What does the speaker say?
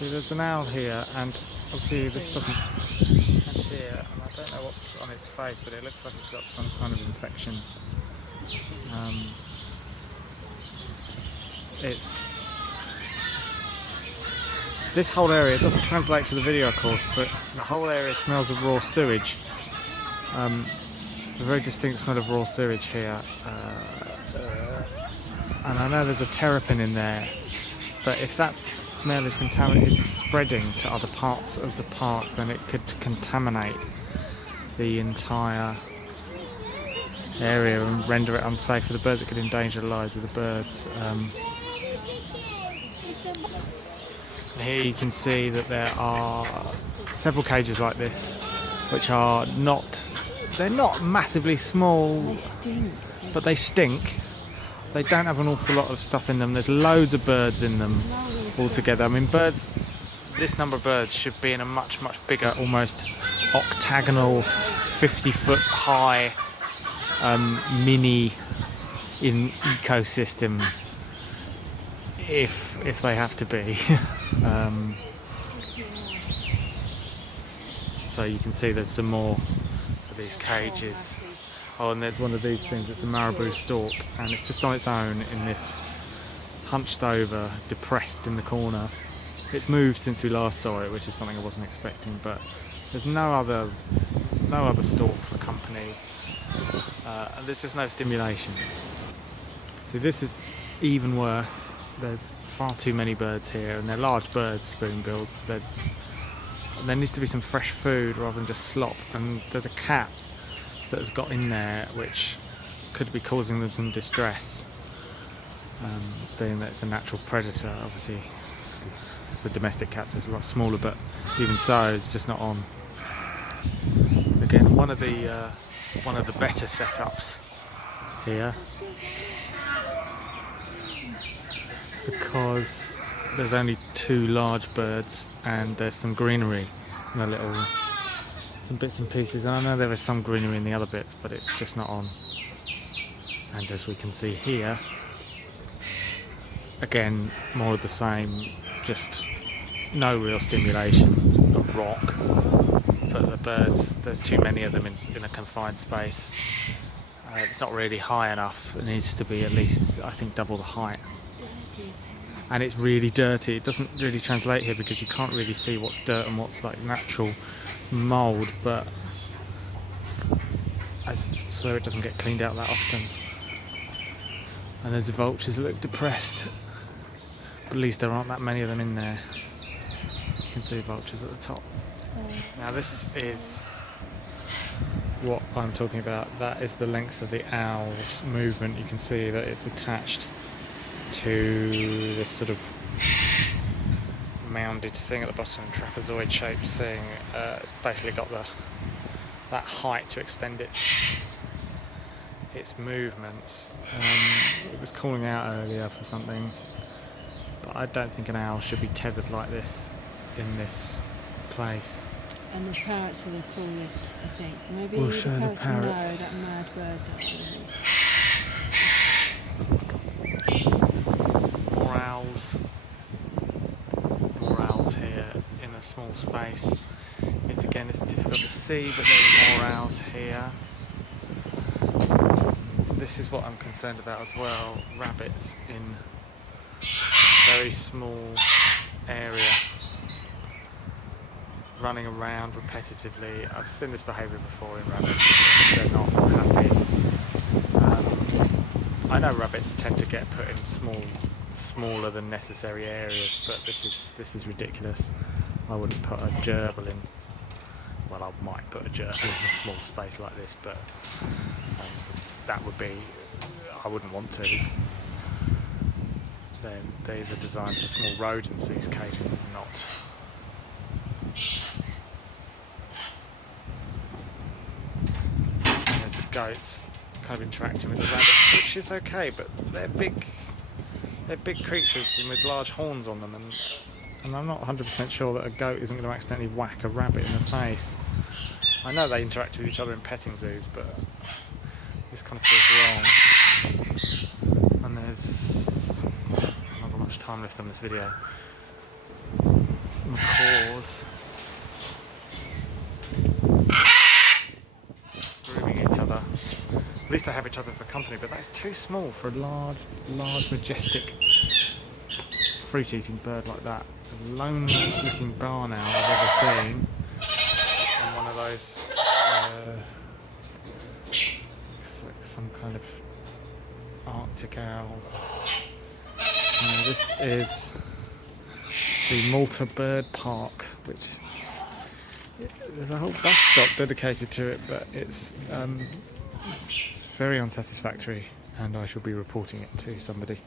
See, there's an owl here, and obviously this doesn't end here, and I don't know what's on its face, but it looks like it's got some kind of infection. This whole area, it doesn't translate to the video of course, but the whole area smells of raw sewage. A very distinct smell of raw sewage here. And I know there's a terrapin in there, but if that smell is contaminated, is spreading to other parts of the park, then it could contaminate the entire area and render it unsafe for the birds. It could endanger the lives of the birds. Here you can see that there are several cages like this, which are they're not massively small. They stink. But they stink. They don't have an awful lot of stuff in them. There's loads of birds in them altogether. I mean, this number of birds should be in a much bigger, almost octagonal, 50-foot high mini ecosystem, if they have to be. So you can see there's some more of these cages. Oh, and there's one of these things. It's a marabou stork, and it's just on its own in this hunched over, depressed in the corner. It's moved since we last saw it, which is something I wasn't expecting, but there's no other stork for company, and there's just no stimulation. So this is even worse. There's far too many birds here, and they're large birds, spoonbills. There needs to be some fresh food rather than just slop, and there's a cat that has got in there which could be causing them some distress, being that it's a natural predator. Obviously it's a domestic cat, so it's a lot smaller, but even so it's just not on. Again, one of the better setups here, because there's only 2 large birds and there's some greenery and some bits and pieces, and I know there is some greenery in the other bits, but it's just not on. And as we can see here, again, more of the same, just no real stimulation, a rock, but the birds, there's too many of them in a confined space. It's not really high enough. It needs to be at least, I think, double the height. And it's really dirty. It doesn't really translate here because you can't really see what's dirt and what's like natural mould, but I swear it doesn't get cleaned out that often. And there's the vultures that look depressed, but at least there aren't that many of them in there. You can see vultures at the top. Now this is what I'm talking about. That is the length of the owl's movement. You can see that it's attached to this sort of mounded thing at the bottom, trapezoid shaped thing. It's basically got that height to extend its movements. It was calling out earlier for something, but I don't think an owl should be tethered like this in this place. And the parrots are the coolest, I think. Maybe we'll show the parrots. No, that mad bird. More owls here in a small space. It again is difficult to see, but there are more owls here. This is what I'm concerned about as well, rabbits in a very small area, running around repetitively. I've seen this behaviour before in rabbits. They're not happy. I know rabbits tend to get put in smaller than necessary areas, but this is ridiculous. I wouldn't put a gerbil in. Well, I might put a gerbil in a small space like this, but that would be, I wouldn't want to. These are designed for small rodents. These cages is not. There's the goats kind of interacting with the rabbits, which is okay, but they're big creatures with large horns on them, and I'm not 100% sure that a goat isn't going to accidentally whack a rabbit in the face. I know they interact with each other in petting zoos, but this kind of feels wrong. And there's not got much time left on this video. macaws grooming each other. At least they have each other for company, but that's too small for a large, majestic fruit-eating bird like that. The loneliest looking barn owl I've ever seen. And one of those, looks like some kind of Arctic owl. This is the Malta Bird Park, which there's a whole bus stop dedicated to it, but it's very unsatisfactory, and I shall be reporting it to somebody.